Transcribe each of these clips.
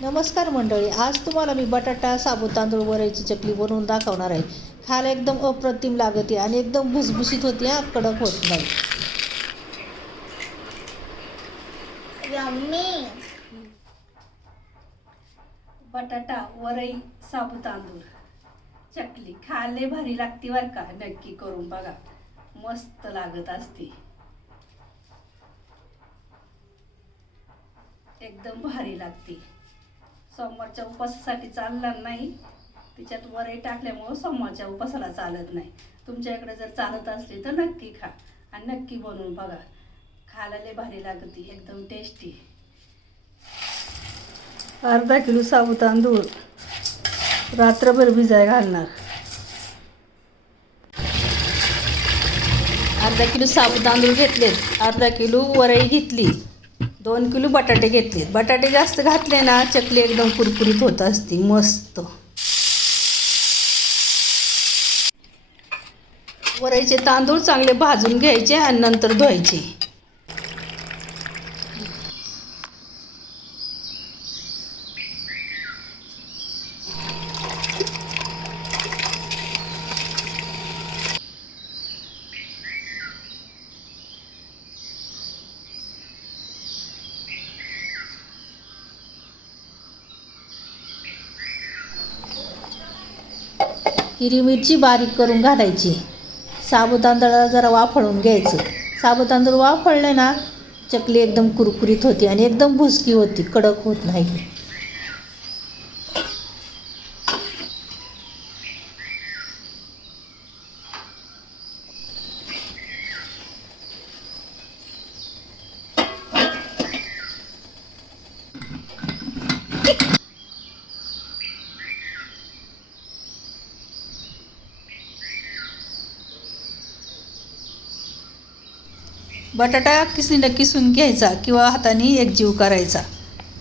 नमस्कार मंडळी, आज तुम्हाला मी बटाटा साबुत तांदूळ वरईची चकली बनवून दाखवणार आहे. खायला एकदम अप्रतिम लागते आणि एकदम भुसभुशीत होते, कडक होत नाही. यम्मी. बटाटा वरई साबुत तांदूळ चकली खायला भारी लागते बरं का. नक्की करून बघा, मस्त लागत असते, एकदम भारी लागते. सोमवारच्या उपासासाठी चालणार नाही, तिच्यात वरई टाकल्यामुळं सोमवारच्या उपासाला चालत नाही. तुमच्याकडे जर चालत असली तर नक्की खा आणि नक्की बनवून बघा. खायला लय भारी लागते, एकदम टेस्टी. अर्धा किलो साबुत तांदूळ रात्रभर भिजाय घालणार. अर्धा किलो साबुत तांदूळ घेतलेत, अर्धा किलो वरई घेतली, 2 किलो बटाटे घेतलेत. बटाटे जास्त घातले ना चकली एकदम कुरकुरीत होत असते, मस्त. वरईचे तांदूळ चांगले भाजून घ्यायचे आणि नंतर धुवायचे. हिरवी मिरची बारीक करून घालायची. साबुत तांदळाला जरा वाफळून घ्यायचं. साबुत तांदूळ वाफळले ना चकली एकदम कुरकुरीत होती आणि एकदम भुसकी होती, कडक होत नाही. बटाटा किसून घ्यायचा किंवा हाताने एकजीव करायचा.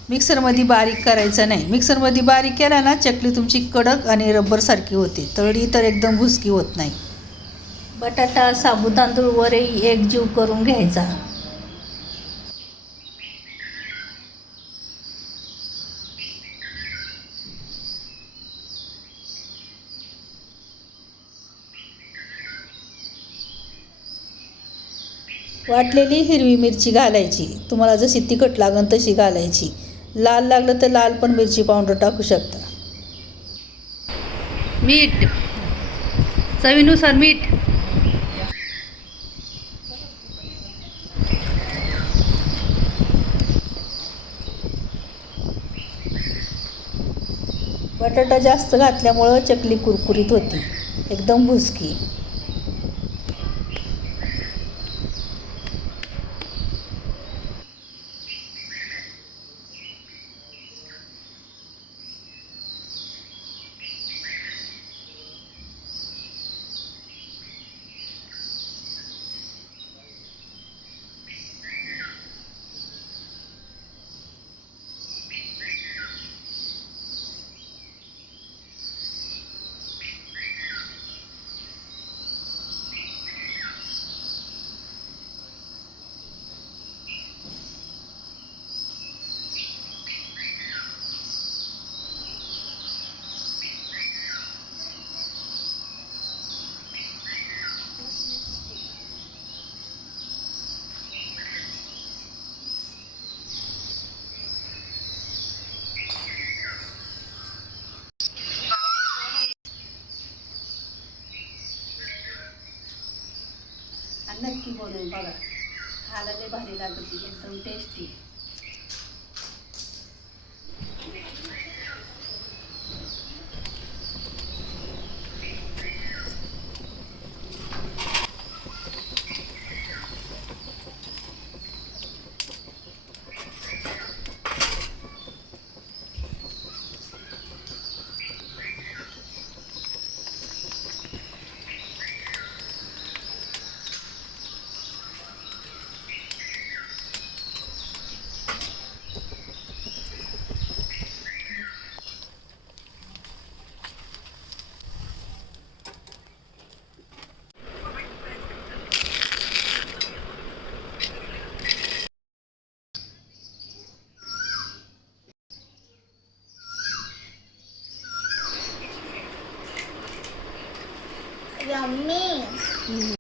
मिक्सरमध्ये बारीक करायचा नाही. मिक्सरमध्ये बारीक केला ना चकली तुमची कडक आणि रब्बरसारखी होते, तळी तर एकदम भुसकी होत नाही. बटाटा साबुत तांदूळ वरई एकजीव करून घ्यायचा. वाटलेली हिरवी मिरची घालायची, तुम्हाला जशी तिखट लागेल तशी घालायची. लाल लागलं तर लाल पण मिरची पावडर टाकू शकता. मीठ, चवीनुसार मीठ. बटाटा जास्त घातल्यामुळं चकली कुरकुरीत होती, एकदम भुसकी. नक्की बनवून बघा, खायला लय भारी लागते, एकदम टेस्टी. Yummy.